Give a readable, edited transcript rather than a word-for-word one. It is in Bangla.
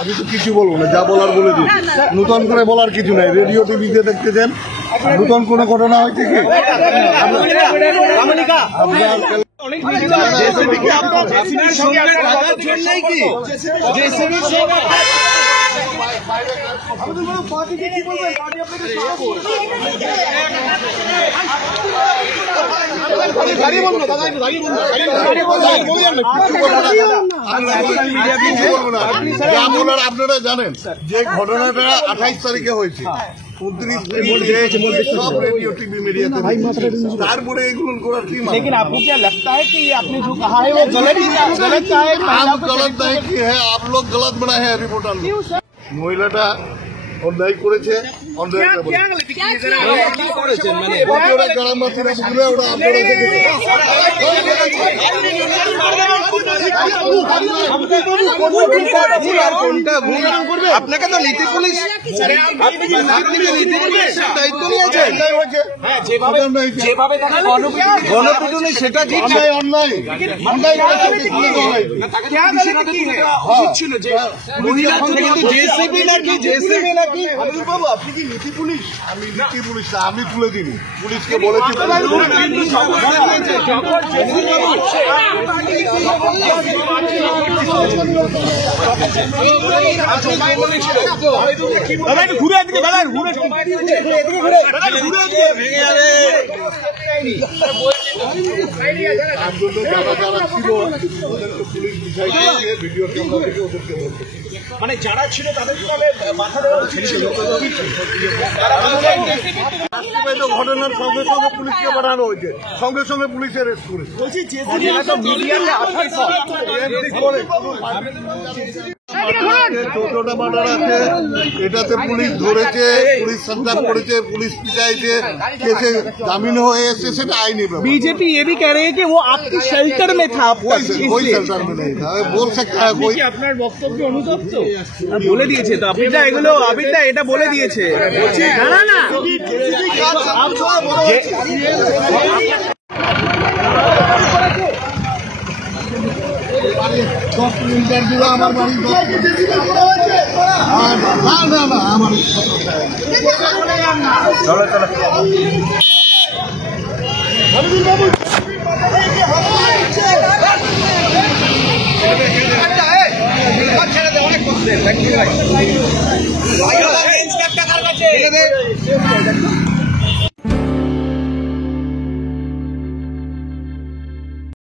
আমি তো কিছু বলবো না, যা বলার বলে দিই। নতুন করে বলার কিছু নাই, রেডিও টিভিতে দেখতে দেন। নতুন কোনো ঘটনা হয়েছে কি? আপনারা জানেন যে ঘটনাটা 28 তারিখে হয়েছে, 29 सब रेडियो टीवी मीडिया तारपुरे एगुलो कরার কি মানে? लेकिन आपको क्या लगता है कि आपने जो कहा है वो गलत है? आप गलत नहीं की है, आप लोग गलत बनाए हैं रिपोर्टर। महिलाटा অন্যায় করেছে, অন্যায় আপনাকে তো নীতি পুলিশ দায়িত্ব নিয়েছেন, যেভাবে গণপিটুনি সেটা অন্যায় ছিল যে মহিলা জেসিবি নাকি বাবু আপনি কি নীতি পুলিশ? আমি নীতি পুলিশ না, আমি তুলে দিনি পুলিশকে বলেছি। ঘুরে মানে যারা ছিল তাদের মাথা দেওয়া ঘটনার সঙ্গে সঙ্গে পুলিশকে পাঠানো হয়েছে, সঙ্গে সঙ্গে পুলিশ অ্যারেস্ট করেছে। ছোটটা মার্ডার আছে, এটাতে পুলিশ ধরেছে, পুলিশ সন্ধান করেছে, পুলিশ পিটাইছে, কেসে জামিন হয়ে এসছে, সেটা আইনি ব্যাপার। बीजेपी ये भी कह रहे हैं कि वो आपके शेल्टर में था, कोई शेल्टर में नहीं था, बोल सकता है कोई। আপনার বক্তব্য অনুতপ্ত বলে দিয়েছে তো আবিরদা, এগুলো আবিরদা এটা বলে দিয়েছে। না না আমার বাড়ি না না আমার ছেড়ে দে, অনেক করছে।